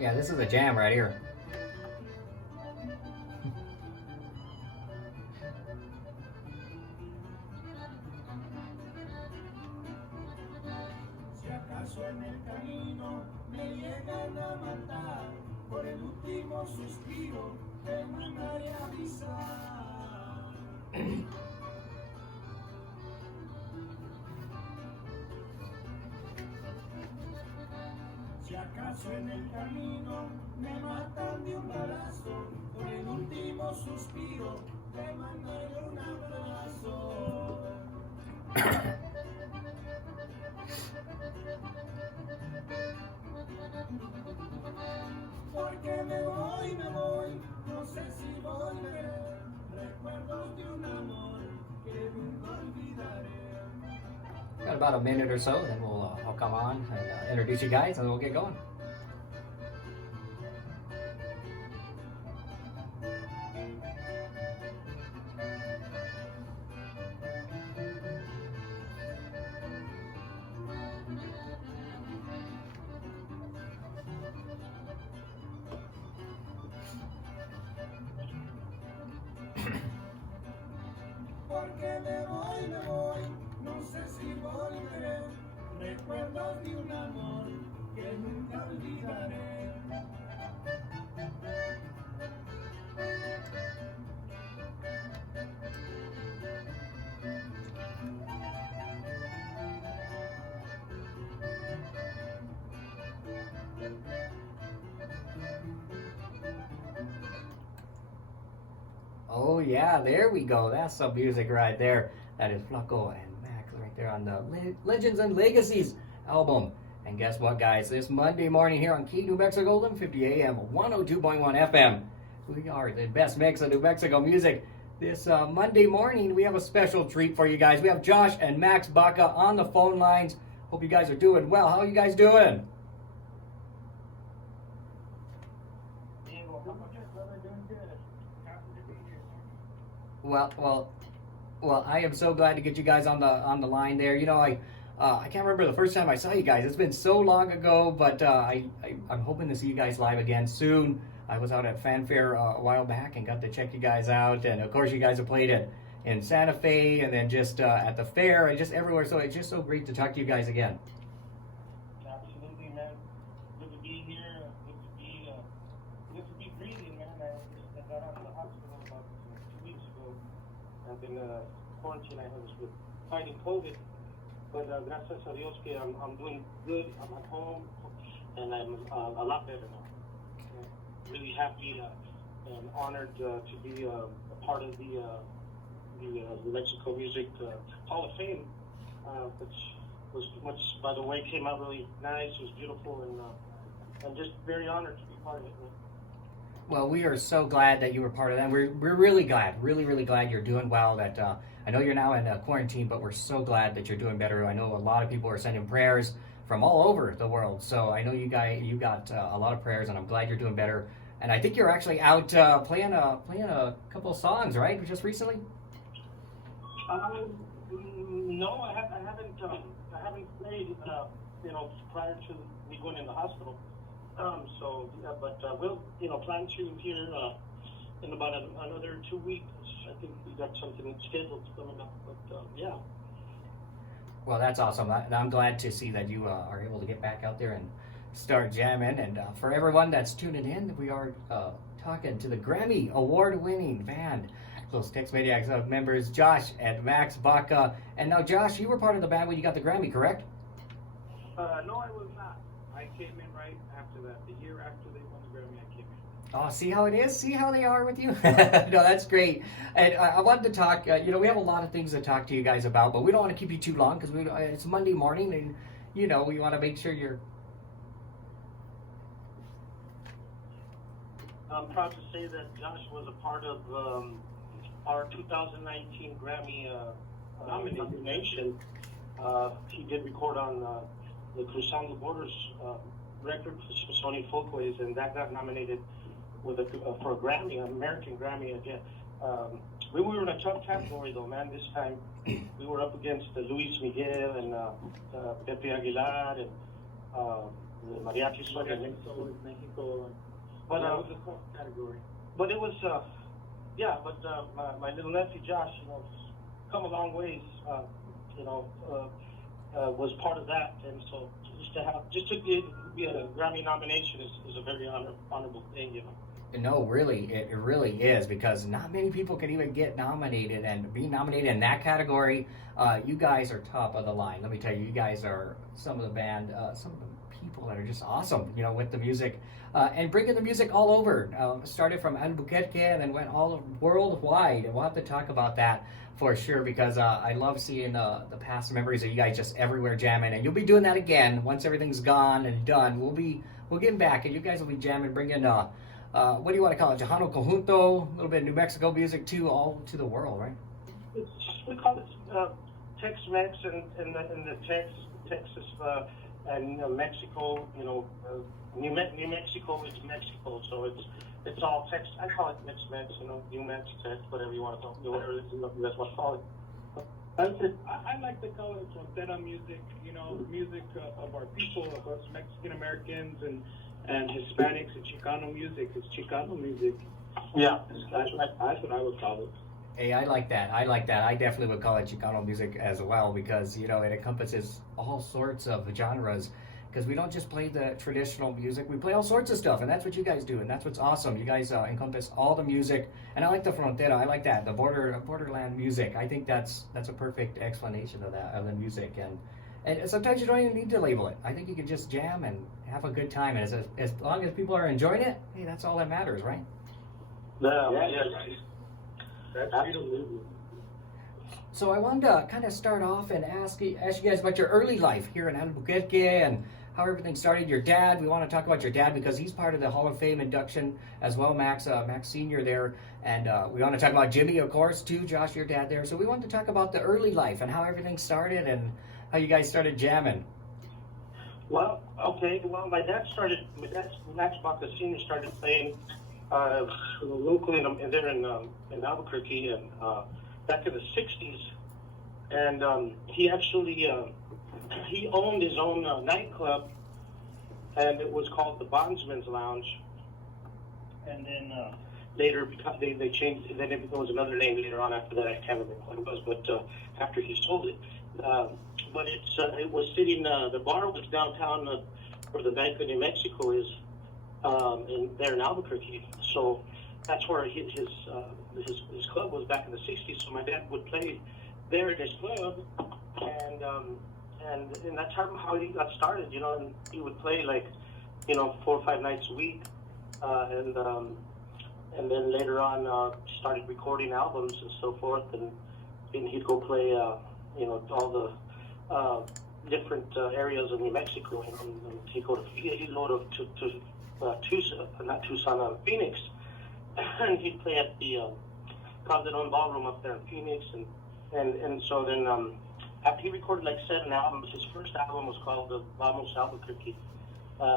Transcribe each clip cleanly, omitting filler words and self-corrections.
Yeah, this is a jam right here. Si acaso en el camino me llegan a matar, por el último suspiro te mandaré a avisar. Si acaso en el camino me matan de un balazo, por el último suspiro te mandaré un abrazo. Porque me voy, no sé si volveré, recuerdos de un amor que nunca olvidaré. Got about a minute or so, then I'll come on and introduce you guys, and we'll get going. Porque me voy, no sé si volveré, recuerdos de un amor que nunca olvidaré. Oh yeah, there we go. That's some music right there. That is Flaco and Max right there on the Legends and Legacies album. And guess what, guys? This Monday morning here on Key, New Mexico, 1150 AM, 102.1 FM. We are the best mix of New Mexico music. This Monday morning, we have a special treat for you guys. We have Josh and Max Baca on the phone lines. Hope you guys are doing well. How are you guys doing? Well, I am so glad to get you guys on the line there. You know, I can't remember the first time I saw you guys. It's been so long ago, but I'm hoping to see you guys live again soon. I was out at Fanfare a while back and got to check you guys out, and of course you guys have played it in Santa Fe and then just at the fair and just everywhere. So it's just so great to talk to you guys again. Absolutely, man. Good to be here. Good to be breathing, man. I got out of the hospital about 2 weeks ago. I've been quarantined. I was fighting COVID, but gracias a Dios que I'm doing good. I'm at home, and I'm a lot better now. Really happy and honored to be a part of the Mexico Music Hall of Fame, which was much, by the way, came out really nice. It was beautiful, and I'm just very honored to be part of it. Well, we are so glad that you were part of that. We're really glad, really glad you're doing well. That I know you're now in quarantine, but we're so glad that you're doing better. I know a lot of people are sending prayers from all over the world. So I know you got a lot of prayers, and I'm glad you're doing better. And I think you're actually out playing a couple of songs, right? Just recently. No, I haven't played. Prior to me going in the hospital. But we'll plan to here in about another 2 weeks. I think we got something scheduled coming up. But yeah. Well, that's awesome. I'm glad to see that you are able to get back out there and start jamming. And for everyone that's tuning in, we are talking to the Grammy award-winning band, those Texmaniacs members, Josh and Max Baca. And now, Josh, you were part of the band when you got the Grammy, correct? No, I was not. I came in right after that. The year after they won the Grammy, I came in. Oh, see how it is? See how they are with you? No, that's great. And I wanted to talk, we have a lot of things to talk to you guys about, but we don't want to keep you too long because it's Monday morning and, we want to make sure you're... I'm proud to say that Josh was a part of our 2019 Grammy nomination. He did record on the Cruzando the Borders record for Smithsonian Folkways, and that got nominated for a Grammy, an American Grammy again. We were in a tough category though, man. This time we were up against Luis Miguel and Pepe Aguilar and mariachi soul in Mexico, Mexico. But, That was a category. but it was, my little nephew Josh, come a long ways, was part of that, and so just to be a Grammy nomination is a very honorable thing. No, really, it really is, because not many people can even get nominated, and being nominated in that category, you guys are top of the line. Let me tell you, you guys are some of the band, some of the people that are just awesome, with the music, and bringing the music all over. Started from Albuquerque and then went all worldwide, and we'll have to talk about that for sure, because I love seeing the past memories of you guys just everywhere jamming, and you'll be doing that again once everything's gone and done. We'll get back, and you guys will be jamming, bringing what do you want to call it? Tejano conjunto, a little bit of New Mexico music too, all to the world, right? We call it Tex-Mex and the Texas and Mexico. New Mexico is Mexico, so it's all Tex. I call it Tex-Mex, New Mexico, whatever you want to call it, whatever you guys want to call it. I like to call it frontera music, music of our people, of us Mexican Americans and Hispanics, and Chicano music. It's Chicano music. Yeah, That's what I would call it. Hey, I like that. I definitely would call it Chicano music as well, because, it encompasses all sorts of genres. Because we don't just play the traditional music, we play all sorts of stuff, and that's what you guys do, and that's what's awesome. You guys encompass all the music, and I like the frontera. I like that, the borderland music. I think that's a perfect explanation of that, of the music, and sometimes you don't even need to label it. I think you can just jam and have a good time, and as long as people are enjoying it, hey, that's all that matters, right? That's Absolutely. So I wanted to kind of start off and ask you guys about your early life here in Albuquerque and how everything started. Your dad, we want to talk about your dad because he's part of the Hall of Fame induction as well, Max Sr. there. And we want to talk about Jimmy, of course, too, Josh, your dad there. So we wanted to talk about the early life and how everything started and how you guys started jamming. Well, okay. Well, my dad, Max Baca Sr. started playing locally there in Albuquerque and back in the 60s. And he actually, he owned his own nightclub, and it was called the Bondsman's Lounge. And then later, they changed, and then it was another name later on after that. I can't remember what it was, but after he sold it. But it was sitting, the bar was downtown where the Baca, New Mexico is, there in Albuquerque. So that's where his club was back in the 60s. So my dad would play there in his club, and that's how he got started, and he would play 4 or 5 nights a week, and then later on started recording albums and so forth, and he'd go play, all the different areas of New Mexico, and he'd go to Phoenix, and he'd play at the Calderon Ballroom up there in Phoenix, and so then after he recorded 7 albums, his first album was called the Vamos Albuquerque.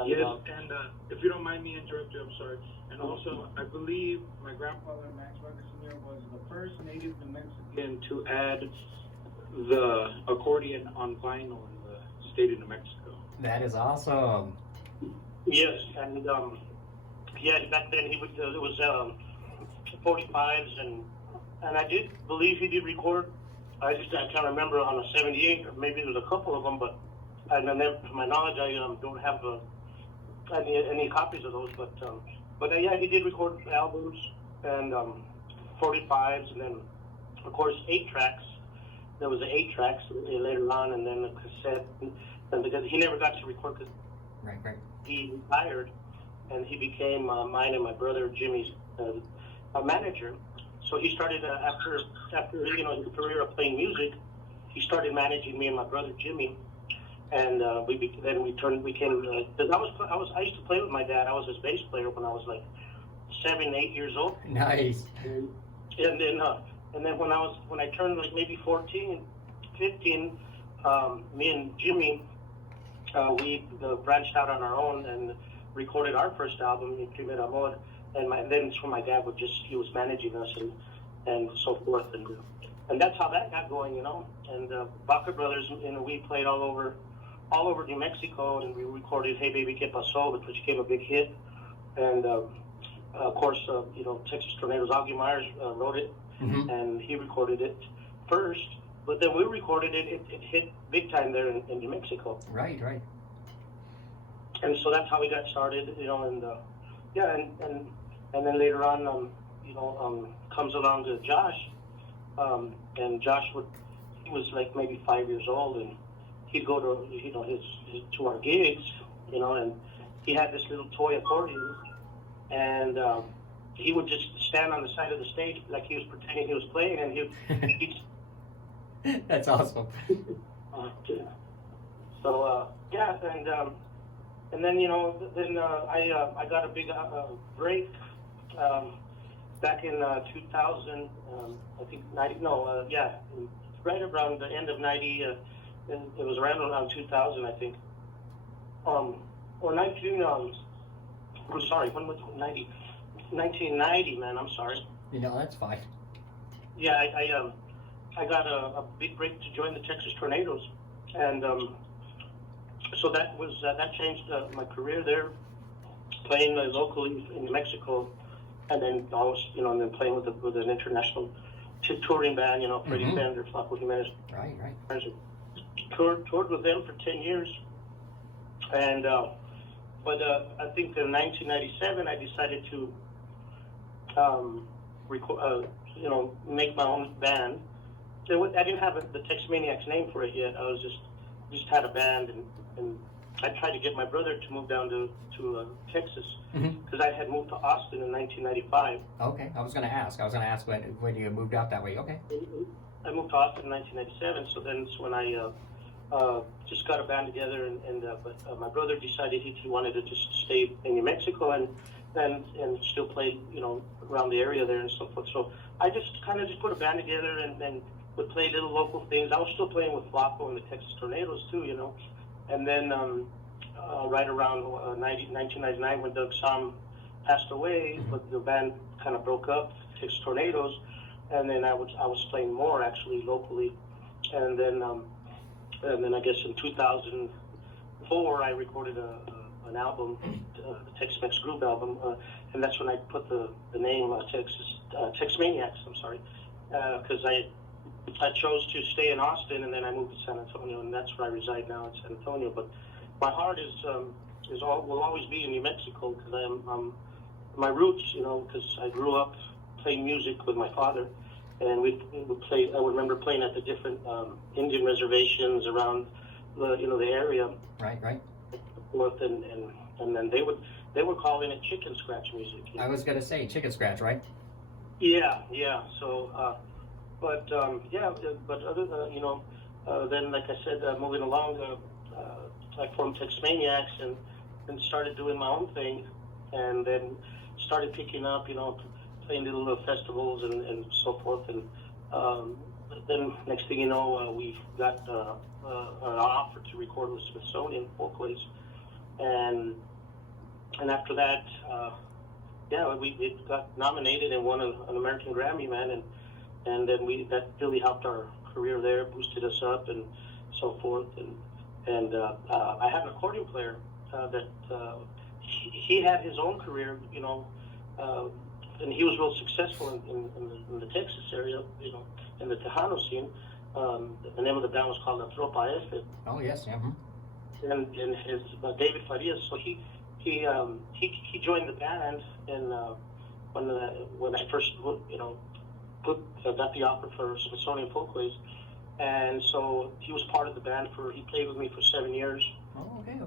Yes, and if you don't mind me interrupting, I'm sorry. And also, I believe my grandfather, Max Baca Sr., was the first native New Mexican to add the accordion on vinyl in the state of New Mexico. That is awesome. Yes, and back then it was 45s, and I did believe he did record. I can't remember on a 78, or maybe there's a couple of them, but to my knowledge, I don't have any copies of those. But he did record albums and 45s, and then of course 8 tracks. There was 8 tracks later on, and then a cassette. And because he never got to record, because he retired, and he became mine and my brother Jimmy's manager. So he started after his career of playing music, he started managing me and my brother Jimmy, and we became. Because I used to play with my dad. I was his bass player when I was 7, 8 years old. Nice. And then when I turned maybe 14, 15, me and Jimmy, we branched out on our own and recorded our first album, in Primer Amor. And then it's when my dad he was managing us and so forth, and that's how that got going, And Baca Brothers, we played all over all over New Mexico, and we recorded "Hey Baby Que Paso," which became a big hit. And of course, Texas Tornadoes, Augie Myers wrote it, and he recorded it first. But then we recorded it. It hit big time there in New Mexico. Right. And so that's how we got started, and then later on, comes along to Josh, and Josh he was like maybe 5 years old, and he'd go to to our gigs, and he had this little toy accordion, and he would just stand on the side of the stage like he was pretending he was playing, and he'd That's awesome. So and then I got a big break back in 2000. I think 90. No, right around the end of 90. It was around 2000, I think. Or 19. I'm sorry. When was it? 90? 1990, man. I'm sorry. That's fine. Yeah, I got a big break to join the Texas Tornadoes, and so that changed my career there, playing locally in New Mexico, and then and then playing with an international touring band, Freddie Fender, Flaco Jimenez. Right. Toured with them for 10 years, and but I think in 1997 I decided to make my own band. I didn't have the Texmaniacs name for it yet. I was just had a band, and I tried to get my brother to move down to Texas, because I had moved to Austin in 1995. Okay, I was going to ask when you moved out that way. Okay. I moved to Austin in 1997, so then it's when I just got a band together, but my brother decided he wanted to just stay in New Mexico and still play, around the area there and so forth. So I just kind of put a band together and would play little local things. I was still playing with Flaco and the Texas Tornadoes too, And then right around 1999, when Doug Sam passed away, but the band kind of broke up, Texas Tornadoes, and then I was playing more actually locally, and then I guess in 2004 I recorded an album, the Tex-Mex Groove album, and that's when I put the name Texmaniacs. I'm sorry, because I chose to stay in Austin, and then I moved to San Antonio, and that's where I reside now in San Antonio. But my heart will always be in New Mexico, because I'm my roots, because I grew up playing music with my father, and we would play. I remember playing at the different Indian reservations around the area. Right. And then they were calling it chicken scratch music. I was gonna say chicken scratch, right? Yeah. So, but other than then, like I said, moving along, I formed Texmaniacs and started doing my own thing, and then started picking up, playing little festivals and so forth, and then next thing you know, we got an offer to record with Smithsonian Folkways, and after that, we got nominated and won an American Grammy, man, and then that really helped our career there, boosted us up and so forth, and I had an accordion player that he had his own career, and he was real successful in the Texas area, in the Tejano scene. The name of the band was called La Tropa F. Oh yes, yeah. And his David Farias. So he joined the band, and when I first got the offer for Smithsonian Folkways, and so he was part of the band he played with me for 7 years. Oh, okay.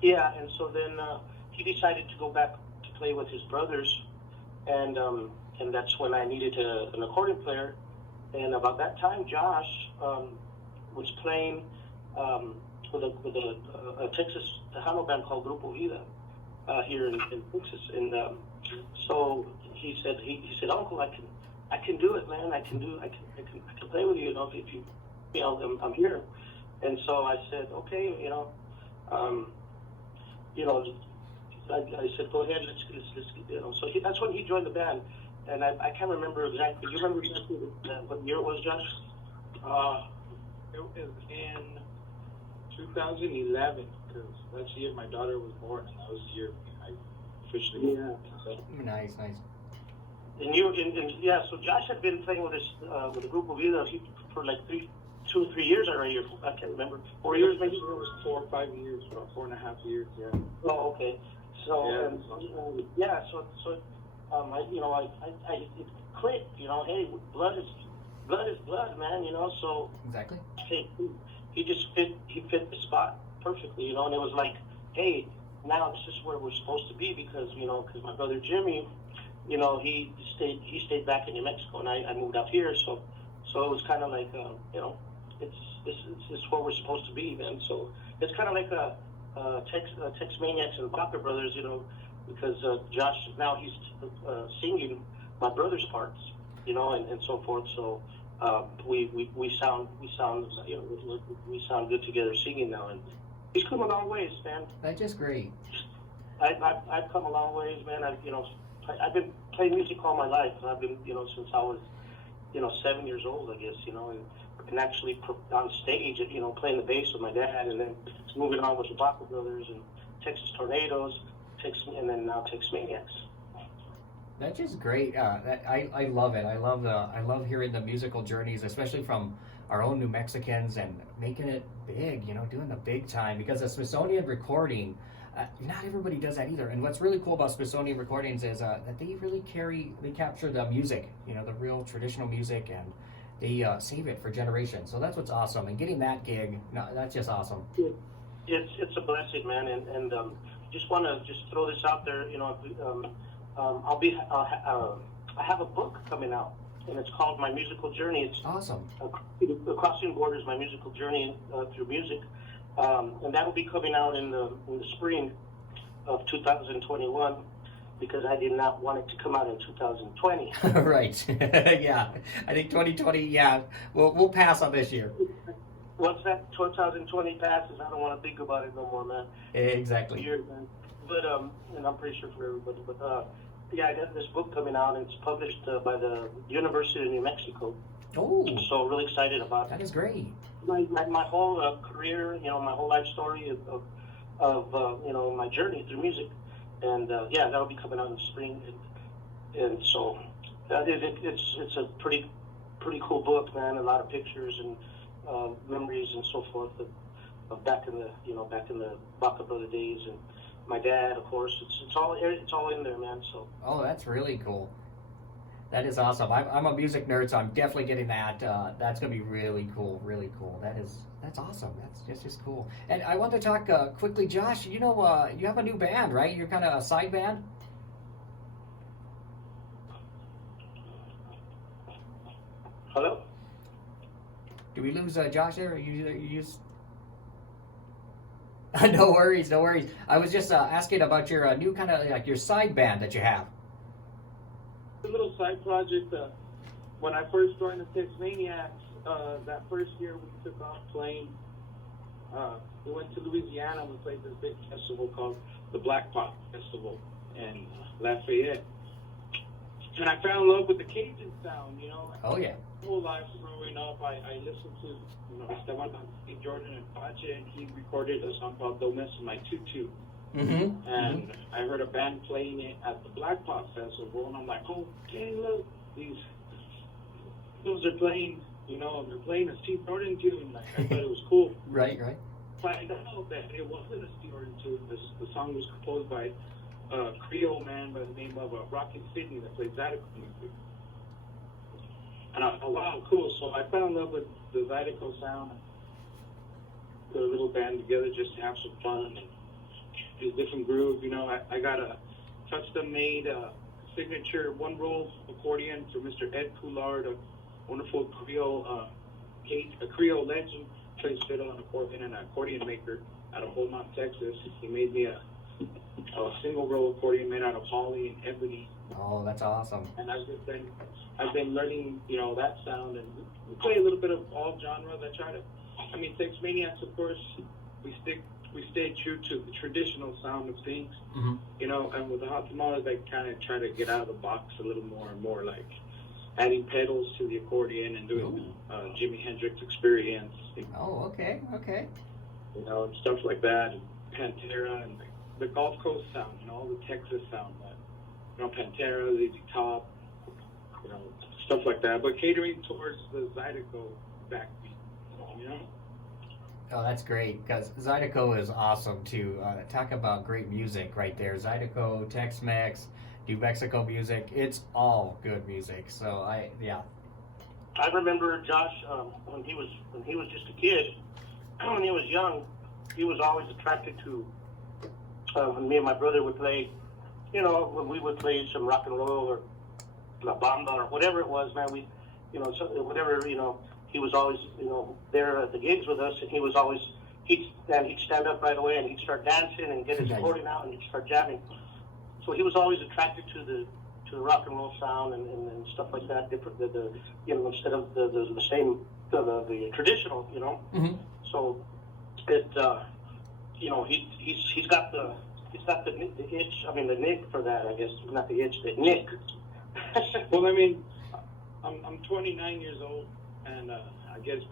Yeah, and so then he decided to go back to play with his brothers, and that's when I needed an accordion player. And about that time, Josh was playing with a Texas Tejano band called Grupo Vida here in Texas, and so he said, Uncle, I can do it, man. I can play with you, if you, I'm here. And so I said, okay, I said, go ahead, let's So that's when he joined the band, and I can't remember exactly. Do you remember exactly what year it was, Josh? It was in 2011, because that's the year my daughter was born, and that was the year I officially. Yeah. So. Nice. And yeah, so Josh had been playing with with the group of you for like 2 or 3 years already. I can't remember. 4 years maybe. It was 4 or 5 years, about 4.5 years. Yeah. Oh, okay. So Yeah. so I it clicked. You know, hey, blood is blood, man. You know, so Exactly. he just fit the spot perfectly. You know, and it was like, hey, now this is where we're supposed to be because my brother Jimmy. You know, he stayed back in New Mexico, and I moved out here. So it was kind of like, it's where we're supposed to be, man. So it's kind of like Texmaniacs and Baca brothers, you know, because Josh now he's singing my brother's parts, you know, and so forth. So we sound good together singing now, and he's come a long ways, man. That's just great. I've come a long ways, man. I've been playing music all my life. I've been, since I was, 7 years old, I guess, and actually on stage, playing the bass with my dad, and then moving on with the Baca Brothers and Texas Tornadoes, and then now Texmaniacs. That's just great. I love it. I love hearing the musical journeys, especially from our own New Mexicans, and making it big. Doing the big time, because the Smithsonian recording. Not everybody does that either. And what's really cool about Smithsonian recordings is that they really capture the music, the real traditional music, and they save it for generations. So that's what's awesome. And getting that gig, that's just awesome. It's a blessing, man. And just want to throw this out there. I have a book coming out, and it's called My Musical Journey. It's awesome. Crossing Borders: My Musical Journey Through Music. And that will be coming out in the spring of 2021, because I did not want it to come out in 2020. Right. Yeah. I think 2020. Yeah. We'll pass on this year. Once that 2020 passes, I don't want to think about it no more, man. Exactly. Year, man. But and I'm pretty sure for everybody. But yeah, I got this book coming out, and it's published by the University of New Mexico. Oh. So really excited about it. That is great. My whole career, my whole life story of my journey through music, and yeah, that'll be coming out in the spring, and so it's a pretty cool book, man. A lot of pictures and memories and so forth of back in the Baca Brother days, and my dad, of course. It's all in there, man. So. Oh, that's really cool. That is awesome. I'm a music nerd, so I'm definitely getting that. That's gonna be really cool, really cool. That's awesome. That's just cool. And I want to talk quickly, Josh. You have a new band, right? You're kind of a side band. Hello. Did we lose Josh there? You just. No worries. I was just asking about your new kind of like your side band that you have. A little side project. When I first joined the Texmaniacs, that first year we took off playing. We went to Louisiana and we played this big festival called the Black Pop Festival in Lafayette. And I fell in love with the Cajun sound, Oh yeah. My whole life growing up, I listened to, Esteban Jordan and Baca, and he recorded a song called Don't Mess With My Tutu. Mm-hmm. And I heard a band playing it at the Black Pop Festival, and I'm like, oh, okay, look, these are playing, they're playing a Steve Jordan tune. Like, I thought it was cool. Right. Find out that it wasn't a Steve Jordan tune. The song was composed by a Creole man by the name of Rocket Sydney that plays Zydeco music. And I thought, wow, cool. So I fell in love with the Zydeco sound. Put a little band together just to have some fun and do different grooves. I got a custom-made signature one-roll accordion for Mr. Ed Coulard, a wonderful Creole legend, plays fiddle and accordion, and an accordion maker out of Beaumont, Texas. He made me a single-roll accordion made out of holly and ebony. Oh, that's awesome. And I've been learning, that sound, and we play a little bit of all genres. Texmaniacs, of course, we stay true to the traditional sound of things, mm-hmm. And with the Hot Tamales, I kind of try to get out of the box a little more and more, like adding pedals to the accordion and doing Jimi Hendrix experience. Oh, okay. you know, and stuff like that, and Pantera, and the Gulf Coast sound, you know, all the Texas sound, that, you know, Pantera, ZZ Top, you know, stuff like that, but catering towards the Zydeco backbeat, you know? Oh, that's great, because Zydeco is awesome too. Talk about great music right there. Zydeco, Tex-Mex, New Mexico music, it's all good music. So yeah. I remember Josh when he was just a kid. When he was young, he was always attracted to. When me and my brother would play, you know, when we would play some rock and roll or La Bamba or whatever it was, man, you know, so whatever, you know, he was always, you know, there at the gigs with us, and he was always, he'd stand up right away and he'd start dancing and get his accordion out and he'd start jamming. So he was always attracted to the rock and roll sound and stuff like that, different, the you know, instead of the same, the traditional, you know. Mm-hmm. So it, you know, he's got the itch, I mean the nick for that, I guess, not the itch, the nick. Well, I mean, I'm 29 years old, and I guess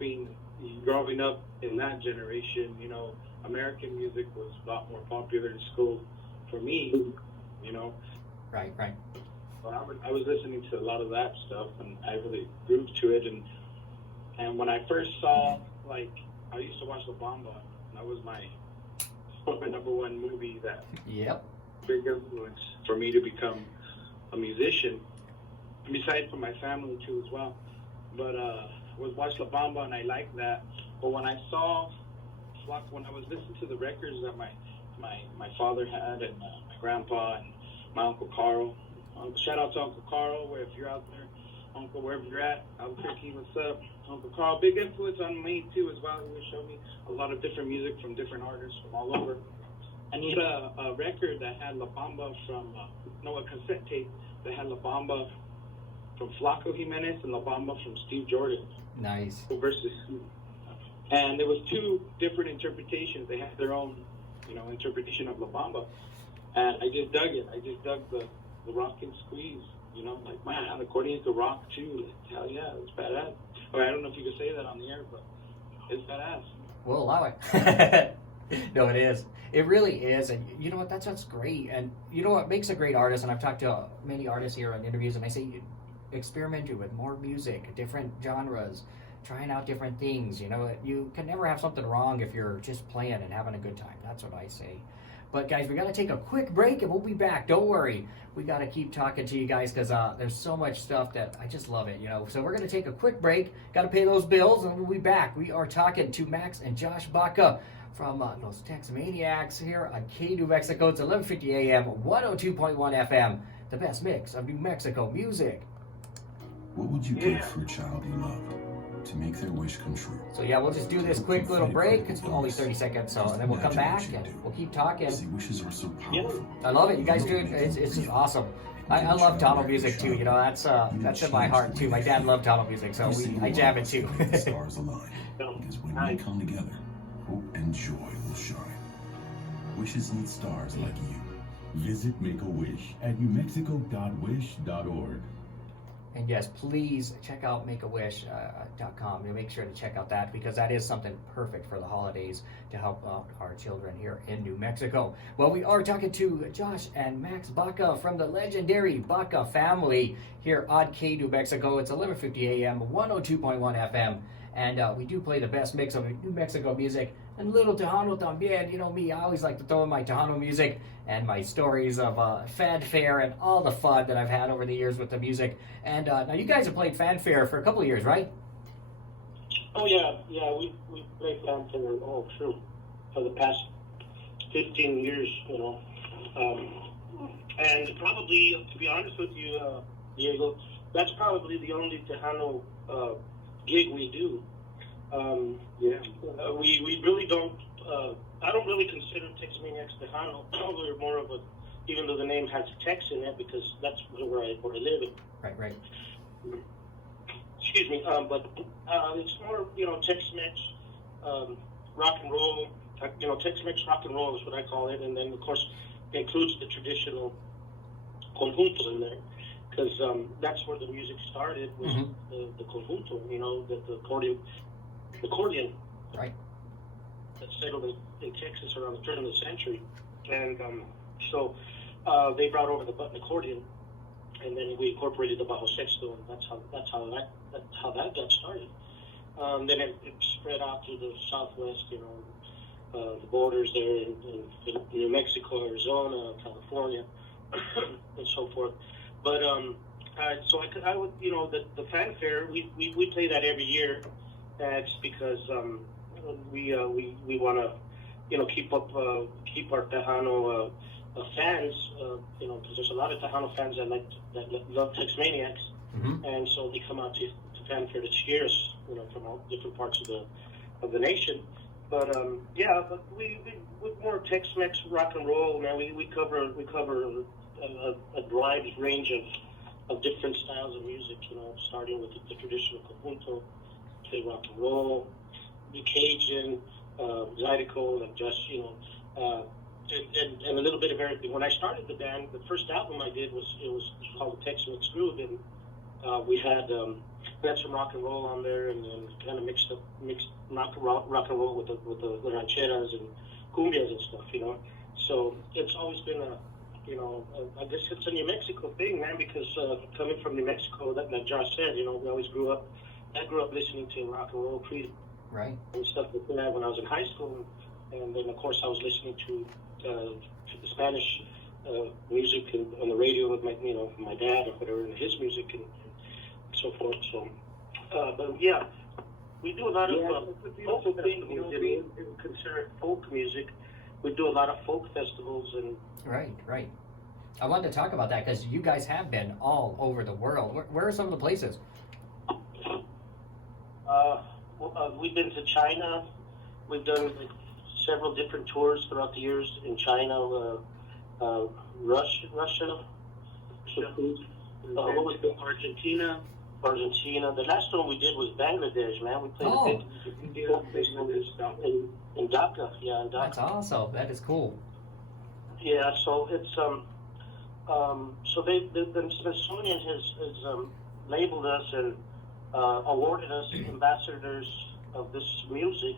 growing up in that generation, you know, American music was a lot more popular in school for me, you know. Right. Well, I was listening to a lot of that stuff, and I really grooved to it, and when I first saw, like, I used to watch La Bamba, and that was my number one movie, that Yep. big influence for me to become a musician, besides for my family too as well. But was watch La Bamba, and I liked that. But when I saw, when I was listening to the records that my father had, and my grandpa and my Uncle Carl, shout out to Uncle Carl, if you're out there, Uncle, wherever you're at, Albuquerque, what's up? Uncle Carl, big influence on me too as well. He would show me a lot of different music from different artists from all over. And he had a record that had La Bamba from, a cassette tape that had La Bamba from Flaco Jimenez and La Bamba from Steve Jordan. Nice. Versus, and there was two different interpretations. They had their own, you know, interpretation of La Bamba, and I just dug it. I just dug the rock and squeeze. You know, like, man, the accordion could rock too. Like, hell yeah, it's badass. Or I don't know if you could say that on the air, but it's badass. We'll allow it. No, it is. It really is. And you know what? That's what's great. And you know what makes a great artist? And I've talked to many artists here on interviews, and I say, experimenting with more music, different genres, trying out different things. You know, you can never have something wrong if you're just playing and having a good time. That's what I say. But guys, we got to take a quick break, and we'll be back. Don't worry. We got to keep talking to you guys, because there's so much stuff that I just love it, you know. So we're going to take a quick break. Got to pay those bills, and we'll be back. We are talking to Max and Josh Baca from Los Texmaniacs here on New Mexico. It's 11:50 a.m., 102.1 FM, the best mix of New Mexico music. What would you give for a child you loved to make their wish come true? So yeah, we'll just do this quick little break. It's only 30 seconds, so, and then we'll come back and we'll keep talking. See, wishes are so powerful. I love it. You guys do it. It's just awesome. I love Tejano music too. You know, that's in my heart too. My dad loved Tejano music, so I jam it too. Stars align, because when we come together, hope and joy will shine. Wishes need stars like you. Visit Make-A-Wish at newmexico.wish.org. And yes, please check out makeawish.com. Make sure to check out that, because that is something perfect for the holidays to help out our children here in New Mexico. Well, we are talking to Josh and Max Baca from the legendary Baca family here on New Mexico. It's 11:50 a.m., 102.1 FM. And we do play the best mix of New Mexico music and little Tejano también. You know me, I always like to throw in my Tejano music and my stories of fanfare and all the fun that I've had over the years with the music. And now you guys have played fanfare for a couple of years, right? Oh yeah, we played fanfare for the past 15 years, you know. And probably, to be honest with you, Diego, that's probably the only Tejano gig we do. We really don't. I don't really consider Texmaniacs Tejano. We're more of a, even though the name has Tex in it, because that's where I live. Right. Excuse me. But it's more, you know, Tex-Mex, rock and roll. You know, Tex-Mex rock and roll is what I call it, and then of course includes the traditional conjunto in there, because that's where the music started, was the conjunto. You know, the accordion. Right. That's settled in Texas around the turn of the century, and so they brought over the button accordion, and then we incorporated the bajo sexto, and that's how that got started. Then it spread out to the southwest, the borders there in New Mexico, Arizona, California, and so forth. But so I would, the fanfare, we play that every year. That's because we want to, keep our Tejano fans, because there's a lot of Tejano fans that love Texmaniacs, and so they come out to fanfare to cheer us, from all different parts of the nation. But but we with more Tex-Mex rock and roll, man. We cover a wide range of different styles of music, starting with the traditional conjunto, play rock and roll, the Cajun, Zydeco, and just and a little bit of everything. When I started the band, the first album I did was called the Tex-Mex Groove, and we had some rock and roll on there, and kind of mixed rock and roll with the rancheras and cumbias and stuff, So it's always been I guess it's a New Mexico thing, man, because coming from New Mexico, like Josh said, we always grew up. I grew up listening to rock and roll, right, and stuff like that when I was in high school, and then of course I was listening to the Spanish music on the radio with my dad or whatever, and his music and so forth. So, but yeah, we do a lot of folk festivals. We consider folk music. We do a lot of folk festivals and. Right. I wanted to talk about that because you guys have been all over the world. Where are some of the places? We've been to China. We've done several different tours throughout the years in China, Russia. What was the Argentina? The last one we did was Bangladesh, man. We played in Dhaka. Yeah, in Dhaka. That's awesome. That is cool. Yeah, so it's so the Smithsonian has labeled us and awarded us ambassadors of this music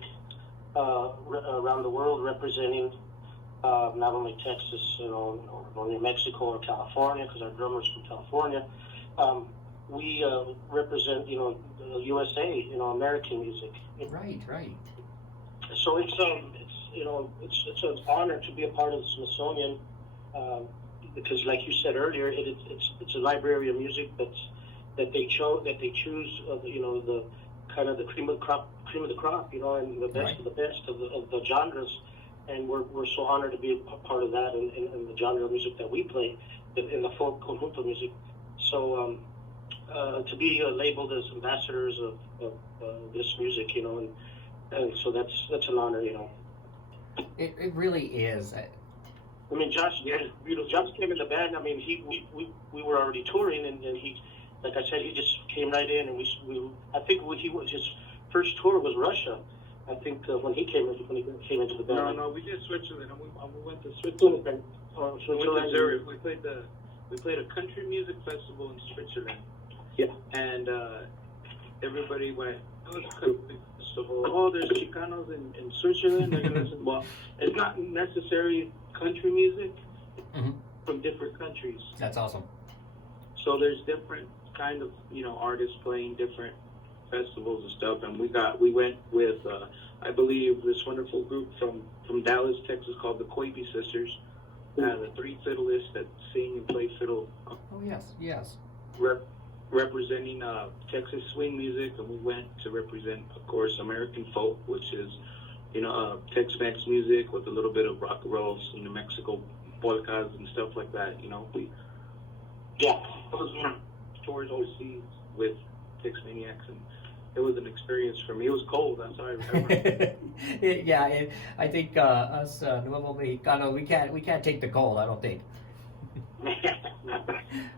around the world, representing not only Texas, or New Mexico or California, because our drummer's from California. We represent, the USA, American music. Right. So it's an honor to be a part of the Smithsonian, because, like you said earlier, it's a library of music that they choose, the kind of the cream of the crop, and the best of the best of the genres, and we're so honored to be a part of that in the genre of music that we play, in the folk conjunto music. So to be labeled as ambassadors of this music, and so that's an honor, It really is. I mean, Josh came in the band. I mean, we were already touring, and he, like I said, he just came right in, and I think his first tour was Russia. I think when he came into the band. No, we did Switzerland. We went to Switzerland. Switzerland. We played a country music festival in Switzerland. Yeah. And everybody went, it was a country festival. Oh, there's Chicanos in Switzerland. They're gonna listen. Well, it's not necessarily country music from different countries. That's awesome. So there's different kind of artists playing different festivals and stuff, and we went with I believe this wonderful group from Dallas, Texas called the Coinbase Sisters. The three fiddleists that sing and play fiddle. Oh yes. Representing Texas swing music, and we went to represent, of course, American folk, which is Tex-Mex music with a little bit of rock and roll, some New Mexico polkas and stuff like that. Those were tours overseas with Texmaniacs, and it was an experience for me. It was cold. That's how I remember. Yeah, I think us Nuevo Mexicano, we can't take the cold. I don't think.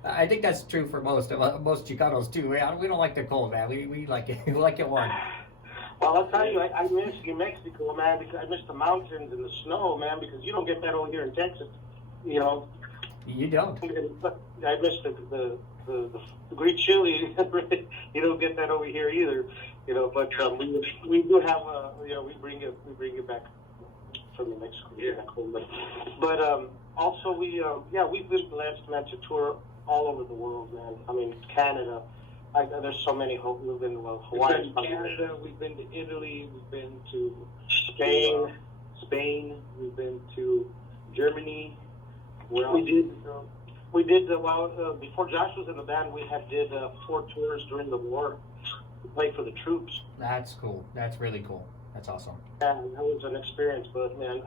I think that's true for most Chicanos too. We don't like the cold, man. We like it. We like it warm. Well, I'll tell you, I miss New Mexico, man, because I miss the mountains and the snow, man, because you don't get that over here in Texas. You don't. I miss the great chili. You don't get that over here either. you know. But we do have you know, we bring it back from New Mexico. Yeah. But also we've been blessed, man, to tour all over the world, man. I mean, Canada. There's so many. We've been Hawaii, We've been to Canada. We've been to Italy. We've been to Spain. Spain. We've been to Germany. Where else? We did before Josh was in the band, we did 4 tours during the war to play for the troops. That's cool. That's really cool. That's awesome. And that was an experience, but man,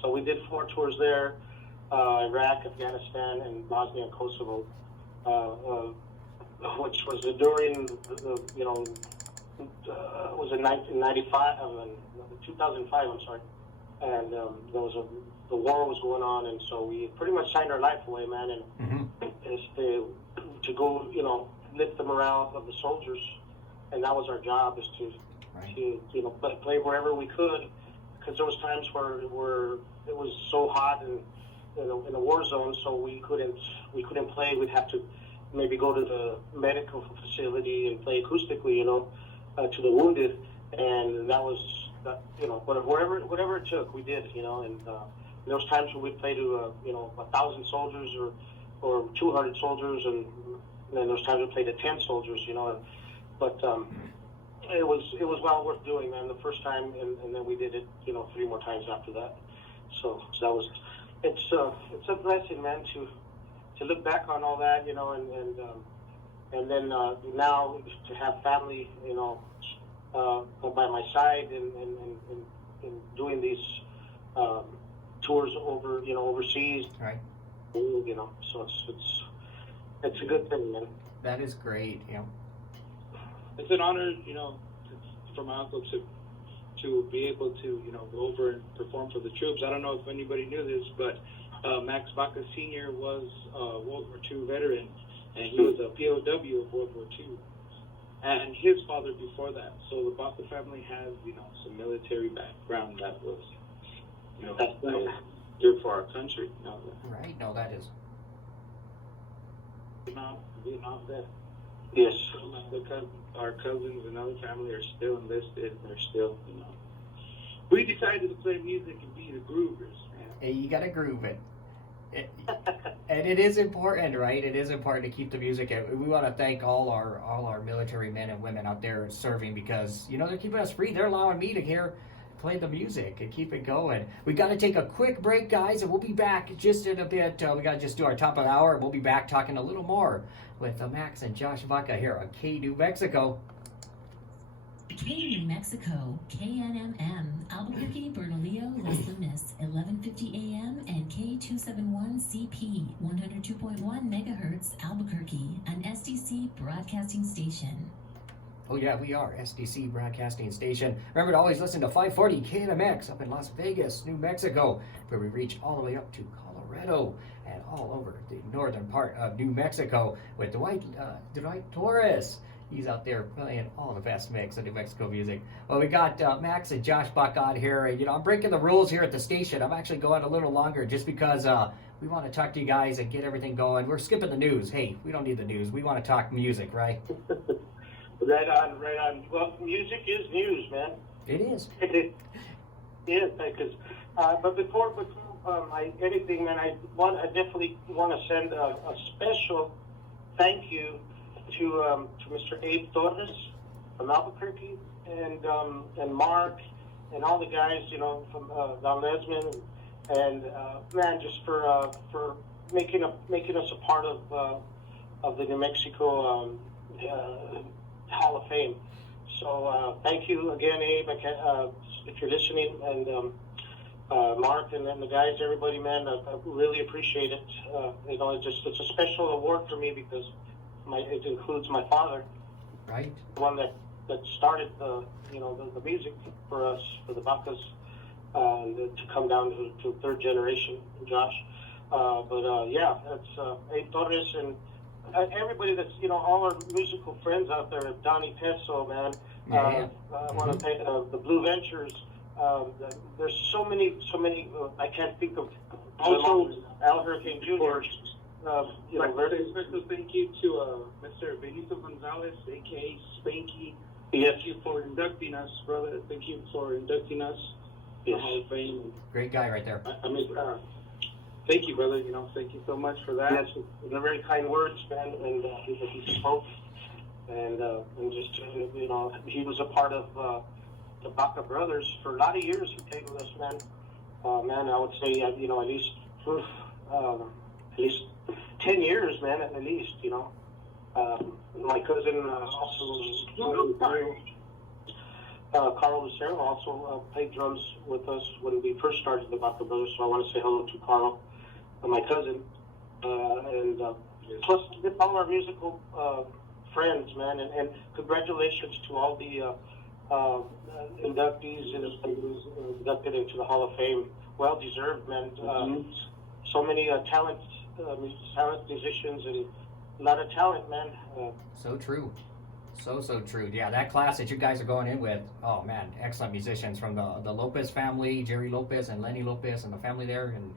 so we did 4 tours there, Iraq, Afghanistan, and Bosnia and Kosovo, which was during the you know, was in 1995, 2005, I'm sorry, and there was the war was going on, and so we pretty much signed our life away, man, and to go, you know, lift the morale of the soldiers, and that was our job, is to you know, play wherever we could, because there was times where it was so hot and in a war zone, so we couldn't play. We'd have to maybe go to the medical facility and play acoustically, you know, to the wounded, and that was you know, whatever it took, we did, you know, and there was times when we'd play to you know, 1,000 soldiers or 200 soldiers, and then there was times we played to 10 soldiers, you know, but it was well worth doing, man, the first time, and then we did it, you know, 3 more times after that. So that was, it's a blessing, man, to look back on all that, you know, and then now to have family, you know, by my side and doing these tours over, you know, overseas, Right. you know, so it's a good thing, man. That is great. You know. It's an honor, you know, for my uncle to be able to, you know, go over and perform for the troops. I don't know if anybody knew this, but Max Baca Sr. was a World War II veteran, and he was a POW of World War II, and his father before that. So the Baca family has, you know, some military background that was, you know, good for our country. You know, Right. No, that is. Vietnam vet. Yes. Because our cousins and other family are still enlisted. They're still, you know. We decided to play music and be the groovers, man. Hey, you gotta groove it. And it is important, right? It is important to keep the music. We want to thank all our military men and women out there serving, because, you know, they're keeping us free. They're allowing me to play the music and keep it going. We got to take a quick break, guys, and we'll be back just in a bit. We got to just do our top of the hour, and we'll be back talking a little more with Max and Josh Baca here on K New Mexico. K New Mexico, KNMM, Albuquerque, Bernalillo, Los Lunas, 1150 AM, and K271CP, 102.1 megahertz, Albuquerque, an SDC broadcasting station. Oh yeah, we are SDC Broadcasting Station. Remember to always listen to 540 KNMX up in Las Vegas, New Mexico, where we reach all the way up to Colorado and all over the northern part of New Mexico with Dwight Torres. He's out there playing all the best mix of New Mexico music. Well, we got Max and Josh Baca on here. And, you know, I'm breaking the rules here at the station. I'm actually going a little longer just because we want to talk to you guys and get everything going. We're skipping the news. Hey, we don't need the news. We want to talk music, right? Right on. Well, music is news, man. It is. It is, because, but before anything, man, I definitely want to send a special thank you to Mr. Abe Torres from Albuquerque, and Mark, and all the guys, you know, from Don Lesman, and man, just for making us a part of the New Mexico Hall of Fame. So thank you again, Abe, if you're listening, and Mark, and then the guys, everybody, man, I really appreciate it. You know, it's a special award for me because it includes my father, right? The one that started the music for us, for the Bacas, to come down to 3rd generation, Josh. Yeah, that's Abe Torres and everybody that's, you know, all our musical friends out there, Donnie Peso, man. Yeah. I want to thank the Blue Ventures. There's so many. I can't think of. Also, Al Hurricane Jr. Special thank you to Mr. Benito Gonzalez, a.k.a. Spanky, Yes, thank you for inducting us, brother. Thank you for inducting us in the Hall of Fame. Great guy right there. I mean, thank you, brother. You know, thank you so much for that. Yes, they're very kind words, man, and he spoke, and just you know, he was a part of the Baca brothers for a lot of years. He played with us, man. Man, I would say you know at least 10 years, man, at least. You know, my cousin Carl Lucero also played drums with us when we first started the Baca brothers. So I want to say hello to Carl, my cousin, and plus all our musical friends, man, and congratulations to all the inductees and inducted into the Hall of Fame. Well deserved, man. So many talent musicians and a lot of talent, man. So true. So true. Yeah, that class that you guys are going in with, oh man, excellent musicians from the Lopez family, Jerry Lopez and Lenny Lopez and the family there, and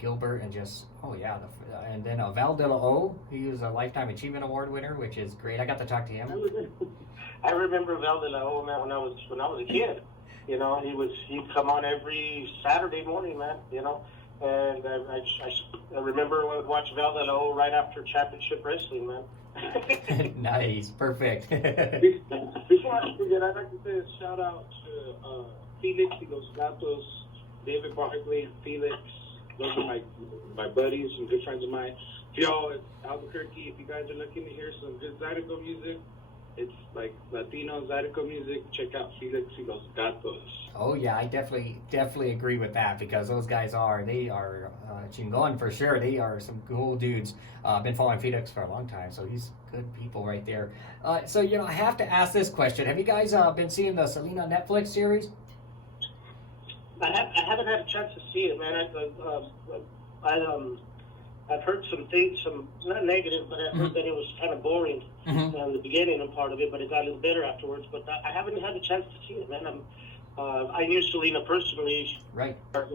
Gilbert, and just, oh yeah. And then Val De La O, he was a Lifetime Achievement Award winner, which is great. I got to talk to him. I remember Val De La O, man, when I was a kid. You know, he'd come on every Saturday morning, man. You know, and I remember I would watch Val De La O right after Championship Wrestling, man. Nice, perfect. Before I forget, I'd like to say a shout out to Felix y Los Gatos, David Barkley and Felix. Those are my buddies and good friends of mine. If y'all at Albuquerque, if you guys are looking to hear some good Zydeco music, it's like Latino Zydeco music, check out Felix y Los Gatos. Oh yeah, I definitely agree with that, because those guys they are chingon for sure. They are some cool dudes. I've been following Felix for a long time, so he's good people right there. So you know, I have to ask this question: have you guys been seeing the Selena Netflix series? I haven't had a chance to see it, man. I've heard some things, some not negative, but I heard that it was kind of boring in the beginning and part of it, but it got a little better afterwards. But I haven't had a chance to see it, man. I knew Selena personally, right? Well,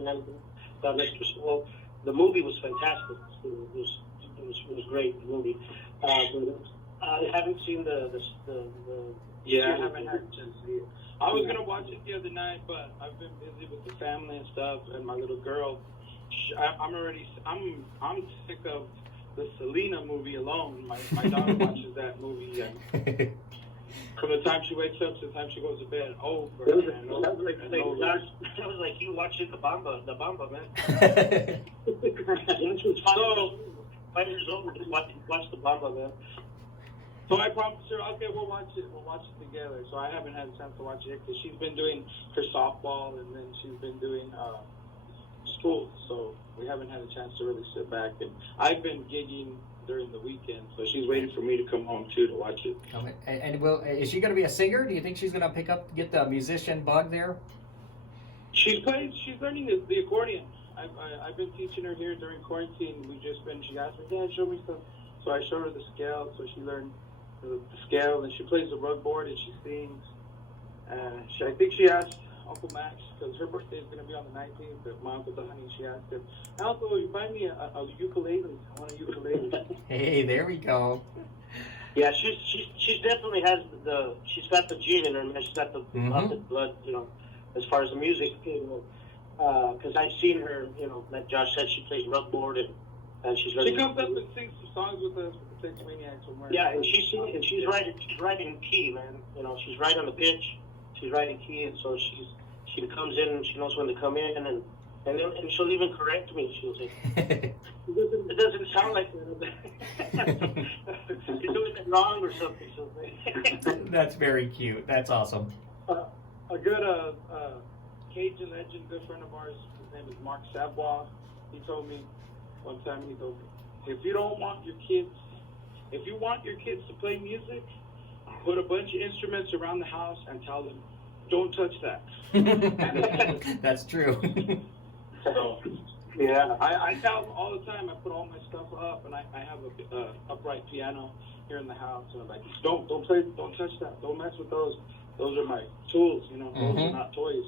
the movie was fantastic. It was great, the movie. I haven't seen the Yeah, I haven't had a chance to see it. I was gonna watch it the other night, but I've been busy with the family and stuff, and my little girl. I'm sick of the Selena movie alone. My daughter watches that movie, and from the time she wakes up to the time she goes to bed, over and over. That was like you watching the Bamba, man. So 5 years old, just watch the Bamba, man. So I promised her, okay, we'll watch it together. So I haven't had a chance to watch it because she's been doing her softball, and then she's been doing school. So we haven't had a chance to really sit back. And I've been gigging during the weekend, so she's waiting for me to come home too to watch it. And is she going to be a singer? Do you think she's going to get the musician bug there? She's learning the accordion. I've been teaching her here during quarantine. She asked me, Dad, show me stuff. So I showed her the scale, so she learned the scale, and she plays the rug board and she sings. I think she asked Uncle Max, because her birthday is going to be on the 19th, but my Uncle Donnie, she asked him, Uncle, you buy me a ukulele? I want a ukulele. Hey, there we go. Yeah, she definitely has she's got the gene in her, man. She's got the blood, you know, as far as the music, you know, because I've seen her, you know, like Josh said, she plays rug board, and she's she comes up and sings some songs with us with the Texmaniacs. Yeah, and she's right in key, man. You know, she's right on the pitch. She's right in key, and so she comes in and she knows when to come in, and she'll even correct me. She'll say, "It doesn't sound like you're doing it wrong or something." She'll say. That's very cute. That's awesome. A good Cajun legend, good friend of ours. His name is Mark Savoie. He told me one time, he told me, if you want your kids to play music, put a bunch of instruments around the house and tell them, don't touch that. That's true. So, yeah, I tell them all the time. I put all my stuff up, and I have a upright piano here in the house. And I'm like, don't touch that. Don't mess with those. Those are my tools, you know. Those are not toys.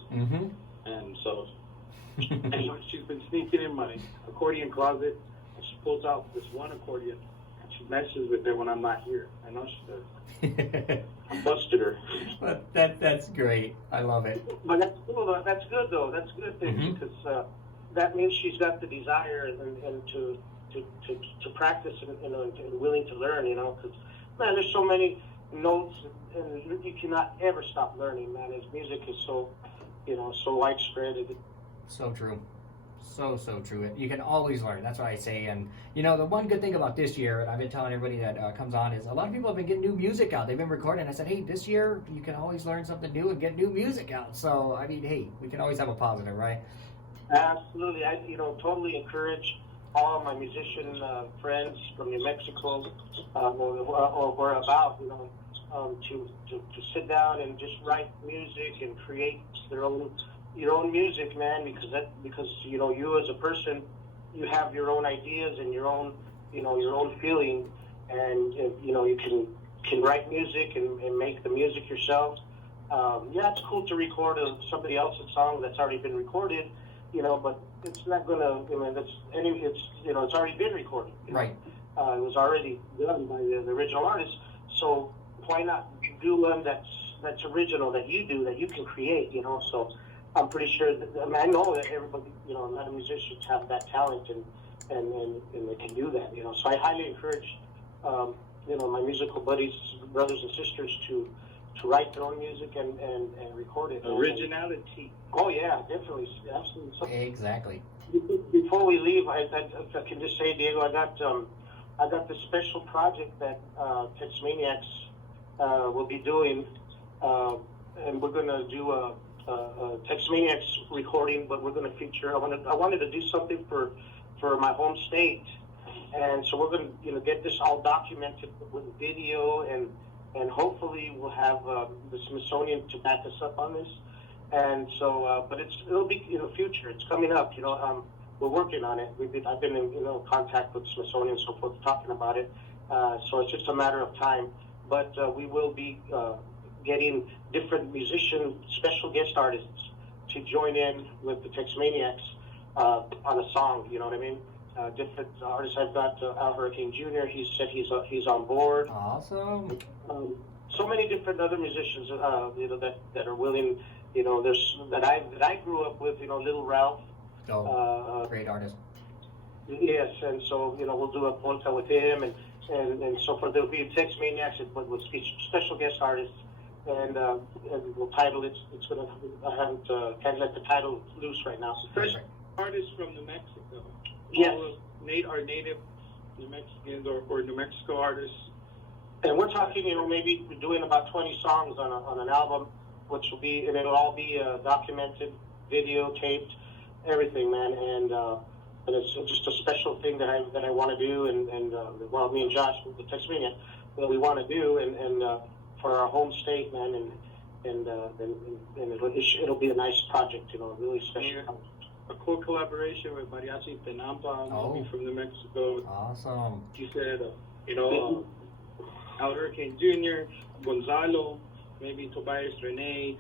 And so she's been sneaking in my accordion closet, and she pulls out this one accordion, and she messes with it when I'm not here. I know she does. busted her. But that's great. I love it. But that's cool. That's good though. That's a good thing Mhm. because that means she's got the desire and to practice and willing to learn. You know, because man, there's so many notes and you cannot ever stop learning. Man, as music is so so widespread. So true. So true. You can always learn. That's what I say. And you know, the one good thing about this year, I've been telling everybody that comes on, is a lot of people have been getting new music out. They've been recording. I said, hey, this year you can always learn something new and get new music out. So I mean, hey, we can always have a positive, right? Absolutely. I totally encourage all of my musician friends from New Mexico or whereabouts, to sit down and just write music and create your own music, man, because you as a person, you have your own ideas and your own feeling, and you can write music and make the music yourself. Yeah, it's cool to record somebody else's song that's already been recorded, but it's not gonna. It's already been recorded. Right. It was already done by the original artist. So why not do one that's original that you can create? So I'm pretty sure that, I know that everybody, a lot of musicians have that talent and they can do that. So I highly encourage my musical buddies, brothers and sisters to write their own music and record it. Originality. Oh yeah, definitely, absolutely. So Exactly. before we leave, I can just say, Diego, I got this special project that Texmaniacs will be doing, and we're gonna do a Texmaniacs recording, but we're gonna feature. I wanted to do something for my home state, and so we're gonna get this all documented with video, and hopefully we'll have the Smithsonian to back us up on this. And so, but it'll be future. It's coming up. We're working on it. I've been in contact with Smithsonian and so forth, talking about it. So it's just a matter of time. But we will be getting different special guest artists to join in with the Texmaniacs on a song. You know what I mean? Different artists. I've got Al Hurricane Jr. He said he's on board. Awesome. So many different other musicians, that are willing. There's that I grew up with. Little Ralph. Oh, great artist. Yes, and so we'll do a polka with him, and so forth. There'll be Texmaniacs, but with special guest artists, and we'll title it. It's gonna. I haven't can't let the title loose right now. First artists from New Mexico. Yes. All of our native New Mexicans or New Mexico artists. And we're talking, maybe doing about 20 songs on an album, which will be, and it'll all be documented, videotaped, everything, man. And it's just a special thing that I want to do, and me and Josh, the Texmaniac, that we want to do, and for our home state, man, and it'll be a nice project, really special. Yeah. A cool collaboration with Mariachi Tenampa, maybe from New Mexico. Awesome. He said, Al Hurricane Jr., Gonzalo, maybe Tobias Rene,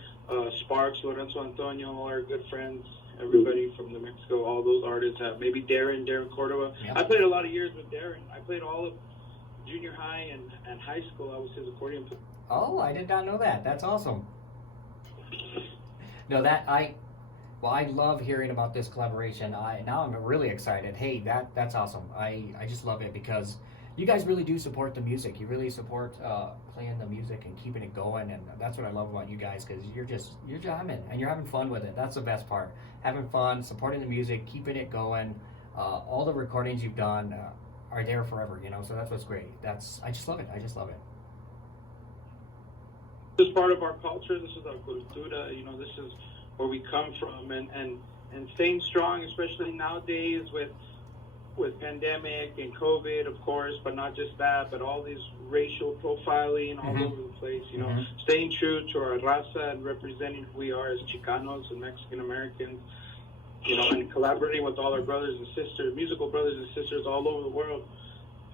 Sparks, Lorenzo Antonio, all our good friends, everybody from New Mexico, all those artists have, maybe Darren Cordova. Yep. I played a lot of years with Darren. I played all of junior high and high school. I was his accordion player. Oh, I did not know that. That's awesome. No, I love hearing about this collaboration. Now I'm really excited. Hey, that's awesome. I just love it because you guys really do support the music. You really support playing the music and keeping it going, and that's what I love about you guys, because you're jamming and you're having fun with it. That's the best part. Having fun, supporting the music, keeping it going. All the recordings you've done are there forever. So that's what's great. I just love it. I just love it. This is part of our culture. This is our cultura. This is where we come from, and staying strong, especially nowadays with pandemic and COVID, of course, but not just that, but all these racial profiling all over the place. Staying true to our raza and representing who we are as Chicanos and Mexican Americans. And collaborating with all our brothers and sisters, musical brothers and sisters all over the world.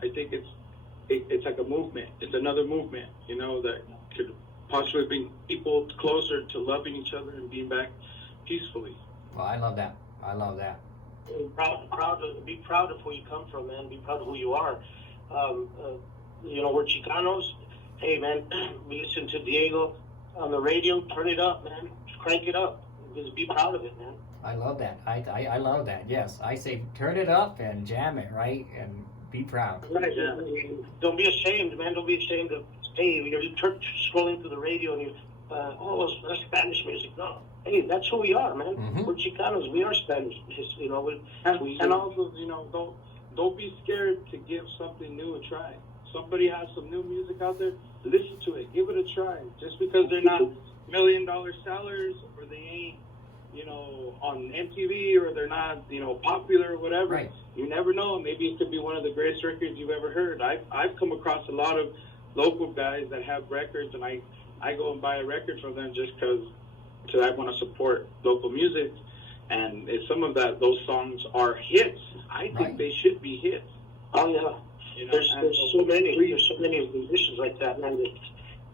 I think it's like a movement. It's another movement, that could possibly bring people closer to loving each other and being back peacefully. Well, I love that. I love that. Be proud of where you come from, man. Be proud of who you are. We're Chicanos, hey man, we listen to Diego on the radio. Turn it up, man. Crank it up. Just be proud of it, man. I love that. I love that. Yes, I say turn it up and jam it, right? And be proud. Right, yeah. Don't be ashamed, man. Don't be ashamed of, hey, you're scrolling through the radio and you, oh, that's Spanish music. No. Hey, that's who we are, man. Mhm. We're Chicanos. We are Spanish. You know, And also, you know, don't be scared to give something new a try. Somebody has some new music out there, listen to it, give it a try. Just because they're not $1 million sellers or they ain't, you know, on MTV or they're not, you know, popular or whatever, Right. You never know. Maybe it could be one of the greatest records you've ever heard. I've come across a lot of local guys that have records, and I go and buy a record from them just because I want to support local music. And if some of those songs are hits, I think Right. they should be hits. oh yeah. You know, There's and so many. There's so many musicians like that, man.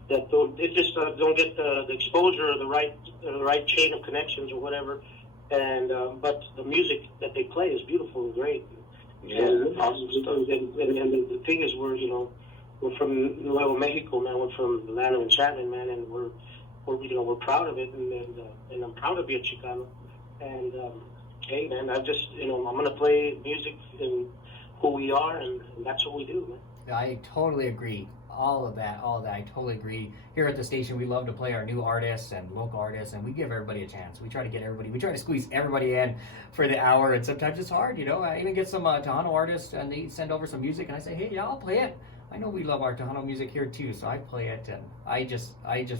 That they just don't get the exposure or the right chain of connections or whatever. And but the music that they play is beautiful and great. Yeah, And, awesome stuff. and the thing is, we're from Nuevo Mexico, man. We're from the land of enchantment, man, and we're we're proud of it, and I'm proud to be a Chicano. And hey, man, I'm gonna play music and who we are, and that's what we do, man. I totally agree. All of that. I totally agree. Here at the station, we love to play our new artists and local artists, and we give everybody a chance. We try to squeeze everybody in for the hour, and sometimes it's hard, you know. I even get some Tejano artists, and they send over some music, and I say, hey, yeah, I'll play it. I know we love our Tejano music here too, so I play it, and I just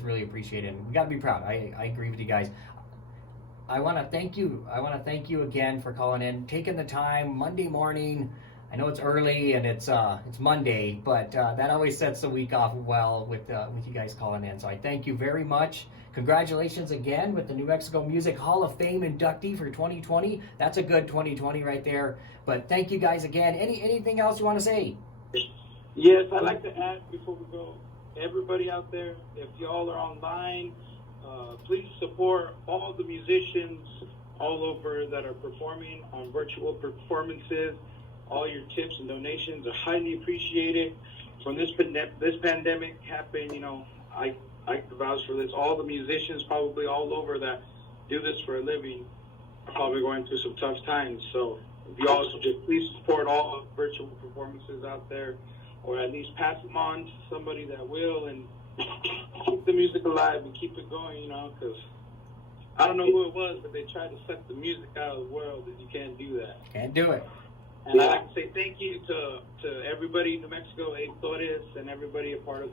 really appreciate it. And we got to be proud. I agree with you guys. I want to thank you. I want to thank you again for calling in, taking the time Monday morning. I know it's early and it's Monday, but that always sets the week off well with you guys calling in. So I thank you very much. Congratulations again with the New Mexico Music Hall of Fame inductee for 2020. That's a good 2020 right there. But thank you guys again. Anything else you want to say? Yes, I'd like to add before we go, everybody out there, if y'all are online, please support all the musicians all over that are performing on virtual performances. All your tips and donations are highly appreciated. When this pandemic happened, you know, I can vouch for this. All the musicians probably all over that do this for a living are probably going through some tough times. So if you all just please support all the virtual performances out there, or at least pass them on to somebody that will, and keep the music alive and keep it going, you know, because I don't know who it was, but they tried to suck the music out of the world, and you can't do that. Can't do it. And I'd like to say thank you to everybody in New Mexico, Torres, and everybody a part of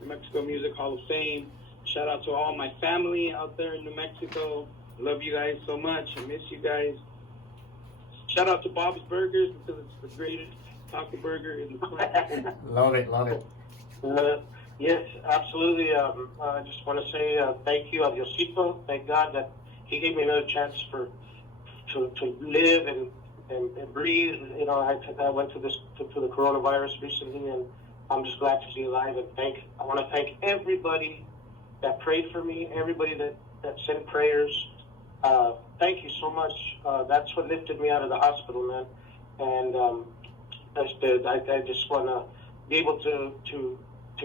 the New Mexico Music Hall of Fame. Shout out to all my family out there in New Mexico. Love you guys so much. I miss you guys. Shout out to Bob's Burgers because it's the greatest taco burger in the planet. Love it. Yes, absolutely. I just want to say thank you, Adiosito. Thank God that He gave me another chance to live and breathe. You know, I went through the coronavirus recently, and I'm just glad to be alive. And I want to thank everybody that prayed for me, everybody that sent prayers. Thank you so much. That's what lifted me out of the hospital, man. And I just want to be able to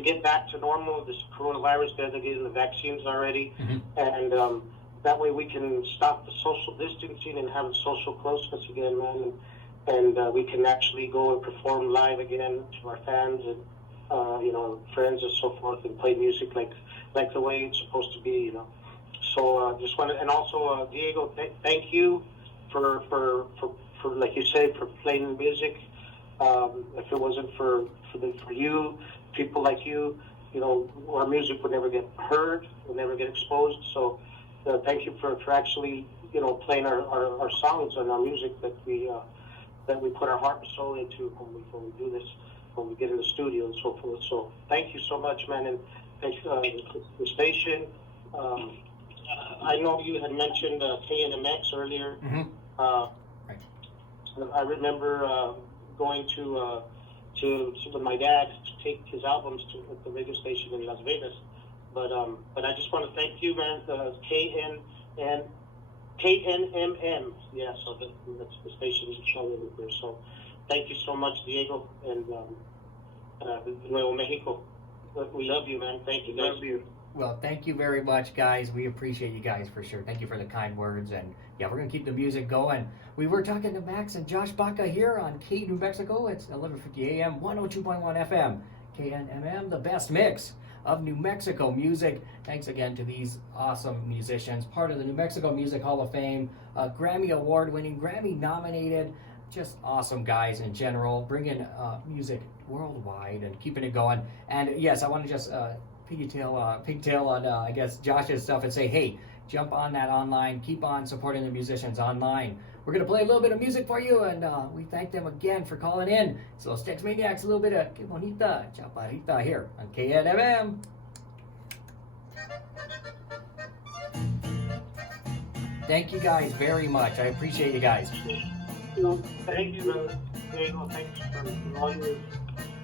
get back to normal. This coronavirus, they're getting the vaccines already, and that way we can stop the social distancing and have social closeness again, man. And we can actually go and perform live again to our fans and friends and so forth, and play music like the way it's supposed to be, you know. So just want to, and also Diego, thank you for like you say, for playing music. If it wasn't for you, people like you, you know, our music would never get heard, would never get exposed. So thank you for actually, you know, playing our songs and our music that we put our heart and soul into when we do this, when we get in the studio and so forth. So thank you so much, man, and thanks the station. I know you had mentioned KNMX earlier. Right. I remember going to with my dad to take his albums to the radio station in Las Vegas. But I just want to thank you, man. KNMM. Yeah, so that's the station is showing there. So thank you so much, Diego, and Nuevo Mexico. Look, we love you, man. Thank you, guys. Love you. Well, thank you very much, guys. We appreciate you guys for sure. Thank you for the kind words. And yeah, we're going to keep the music going. We were talking to Max and Josh Baca here on K, New Mexico. It's 11:50 a.m., 102.1 FM. KNMM, the best mix of New Mexico music. Thanks again to these awesome musicians, part of the New Mexico Music Hall of Fame, Grammy Award winning, Grammy nominated, just awesome guys in general, bringing music worldwide and keeping it going. And yes, I want to just pigtail on, I guess, Josh's stuff and say, hey, jump on that online, keep on supporting the musicians online. We're going to play a little bit of music for you, and we thank them again for calling in. So, Texmaniacs, a little bit of Que Bonita Chaparrita here on KNMM. Thank you guys very much. I appreciate you guys. Thank you, brother. Diego, thanks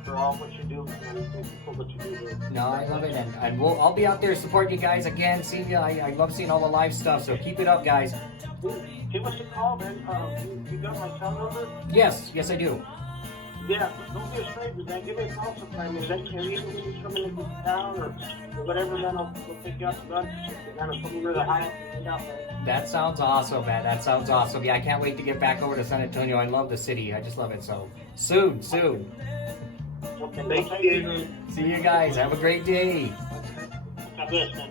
for all what you do, and thank you for what you do. No, I love it, and I'll be out there supporting you guys again. Seeing you, I love seeing all the live stuff. So keep it up, guys. Give us a call, man. You got my cell number? Yes, I do. Yeah, don't be a stranger, man. Give me a call sometime. And even when you come into town or whatever, man, we'll take you out to lunch. You gotta put me where the high end out there. That sounds awesome, man. That sounds awesome. Yeah, I can't wait to get back over to San Antonio. I love the city. I just love it. So soon. Okay, Thank you. See you guys. Have a great day. God bless, man.